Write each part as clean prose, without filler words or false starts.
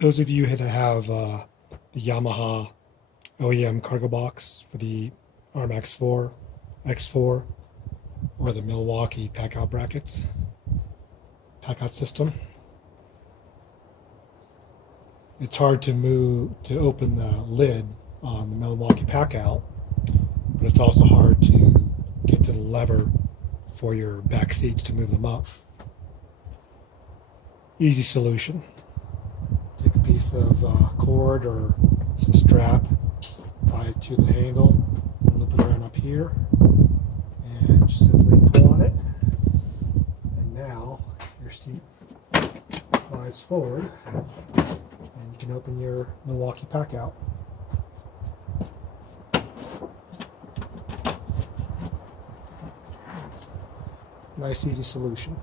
Those of you that have the Yamaha OEM cargo box for the RMAX 4, X4, or the Milwaukee pack-out brackets, pack-out system, it's hard to open the lid on the Milwaukee pack-out, but it's also hard to get to the lever for your back seats to move them up. Easy solution. Take a piece of cord or some strap, tie it to the handle, and loop it around up here, and just simply pull on it. And now your seat slides forward, and you can open your Milwaukee pack out. Nice, easy solution.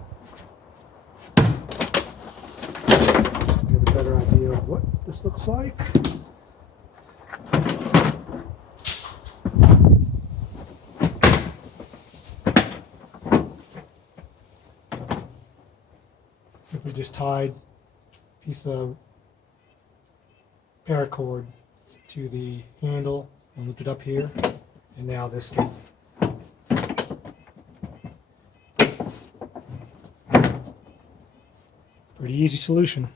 Get a better idea of what this looks like. Simply just tied a piece of paracord to the handle and looped it up here, and now this can pretty easy solution.